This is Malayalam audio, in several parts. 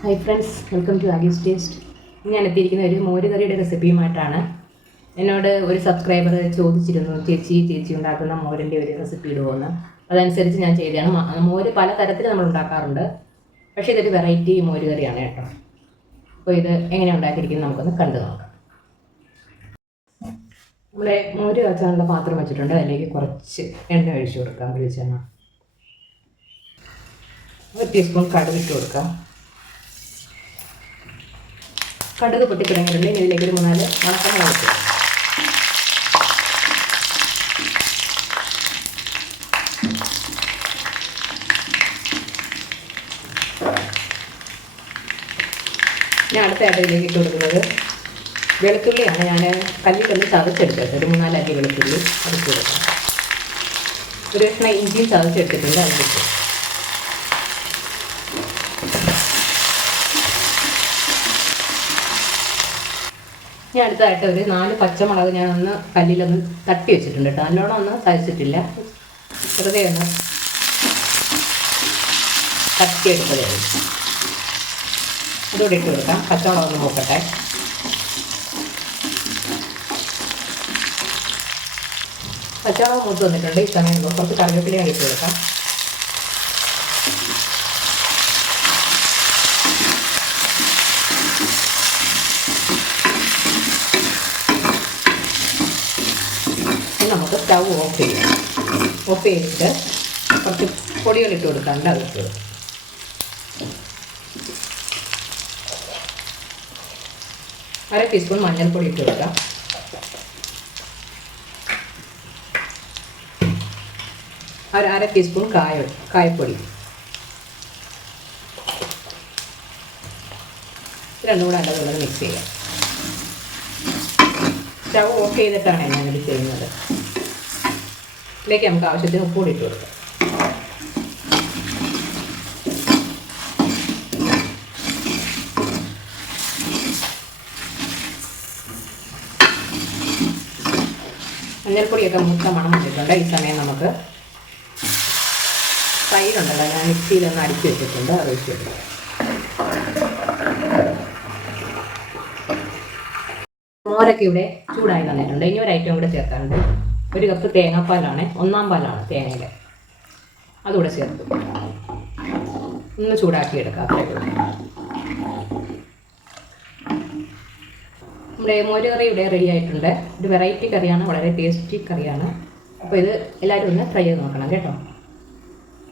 ഹായ് ഫ്രണ്ട്സ്, വെൽക്കം ടു ആഗീസ് ടേസ്റ്റ്. ഞാൻ എത്തിയിരിക്കുന്ന ഒരു മോരുകറിയുടെ റെസിപ്പിയുമായിട്ടാണ്. എന്നോട് ഒരു സബ്സ്ക്രൈബർ ചോദിച്ചിരുന്നു, ചേച്ചി ഉണ്ടാക്കുന്ന മോരിൻ്റെ ഒരു റെസിപ്പി ഇടുമോയെന്ന്. അതനുസരിച്ച് ഞാൻ ചെയ്തതാണ്. മോര് പല തരത്തിൽ നമ്മൾ ഉണ്ടാക്കാറുണ്ട്, പക്ഷേ ഇതൊരു വെറൈറ്റി മോരുകറിയാണ് കേട്ടോ. അപ്പോൾ ഇത് എങ്ങനെ ഉണ്ടാക്കിയിരിക്കുന്നത് നമുക്കൊന്ന് കണ്ടു നോക്കാം. നമ്മുടെ മോര് കാച്ചാനുള്ള പാത്രം വെച്ചിട്ടുണ്ട്. അതിലേക്ക് കുറച്ച് എണ്ണ ഒഴിച്ചു കൊടുക്കാം. വെളിച്ചെണ്ണ, 1 ടീസ്പൂൺ കടുക് ഇട്ട് കൊടുക്കാം. കടുക് പൊട്ടി തുടങ്ങിയിട്ടുണ്ടെങ്കിൽ ഇതിലേക്ക് ഒരു 3-4 ഉണക്കമുളക് ഇട്ട് ഞാൻ അടുത്തായിട്ട് ഇതിലേക്ക് ഇട്ട് കൊടുക്കുന്നത് വെളുത്തുള്ളിയാണ്. ഞാൻ കല്ലിലൊന്ന് ചതച്ചെടുത്തത്, ഒരു 3-4 അല്ലി വെളുത്തുള്ളി അതിട്ട് കൊടുക്കാം. ഒരു കഷ്ണം ഇഞ്ചിയും ചതച്ചെടുത്തിട്ടുണ്ട്, അതിലിട്ട്. ഞാൻ അടുത്തായിട്ട് ഒരു 4 പച്ചമുളക് ഞാനൊന്ന് കല്ലിലൊന്ന് തട്ടി വെച്ചിട്ടുണ്ട് കേട്ടോ. നല്ലോണം ഒന്നും തളിച്ചിട്ടില്ല, വെറുതെ ഒന്ന് തട്ടിയെടുത്തതേ. അതുകൂടെ ഇട്ട് കൊടുക്കാം. പച്ചമുളക് ഒന്ന് നോക്കട്ടെ. പച്ചമുളക് മൂത്ത് വന്നിട്ടുണ്ട്. ഈ സമയം കുറച്ച് കറിവേപ്പില ഇട്ട് കൊടുക്കാം. നമുക്ക് സ്റ്റൗ ഓഫ് ചെയ്യാം. ഓഫ് ചെയ്തിട്ട് കുറച്ച് പൊടികളിട്ട് കൊടുക്കാണ്ട് അതിട്ട് കൊടുക്കും. അര ടീസ്പൂൺ മഞ്ഞൾപ്പൊടി ഇട്ട് കൊടുക്കാം. അര ടീസ്പൂൺ കായപ്പൊടി. രണ്ടും കൂടെ നല്ലതുപോലെ മിക്സ് ചെയ്യാം. സ്റ്റൗ ഓഫ് ചെയ്തിട്ടാണ് ഞാനിത് ചെയ്യുന്നത്. ഇതിലേക്ക് നമുക്ക് ആവശ്യത്തിന് ഉപ്പ് കൂടി ഇട്ട് കൊടുക്കാം. മഞ്ഞൾപ്പൊടിയൊക്കെ മൂത്ത മണം വന്നിട്ടുണ്ട്. ഈ സമയം നമുക്ക് തൈരുണ്ടല്ലോ, ഞാൻ മിക്സിയിലൊന്ന് അടിച്ച് വെച്ചിട്ടുണ്ട്, അത് ഒഴിച്ച് കൊടുക്കാം. മോരൊക്കെ ഇവിടെ ചൂടായി വന്നിട്ടുണ്ട്. ഇനി ഒരു ഐറ്റം കൂടെ ചേർക്കാറുണ്ട്. 1 കപ്പ് തേങ്ങാപ്പാലാണ്, 1/4 പാലാണ് തേങ്ങയുടെ, അതുകൂടെ ചേർത്ത് ഒന്ന് ചൂടാക്കി എടുക്കാം. അത്രയും നമ്മുടെ മോര് കറി ഇവിടെ റെഡി ആയിട്ടുണ്ട്. ഒരു വെറൈറ്റി കറിയാണ്, വളരെ ടേസ്റ്റി കറിയാണ്. അപ്പോൾ ഇത് എല്ലാവരും ഒന്ന് ട്രൈ ചെയ്ത് നോക്കണം കേട്ടോ.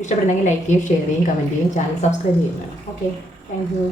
ഇഷ്ടപ്പെടുന്നെങ്കിൽ ലൈക്ക് ചെയ്യും, ഷെയർ ചെയ്യും, കമൻറ്റ് ചെയ്യും, ചാനൽ സബ്സ്ക്രൈബ് ചെയ്യും വേണം. Okay, thank you.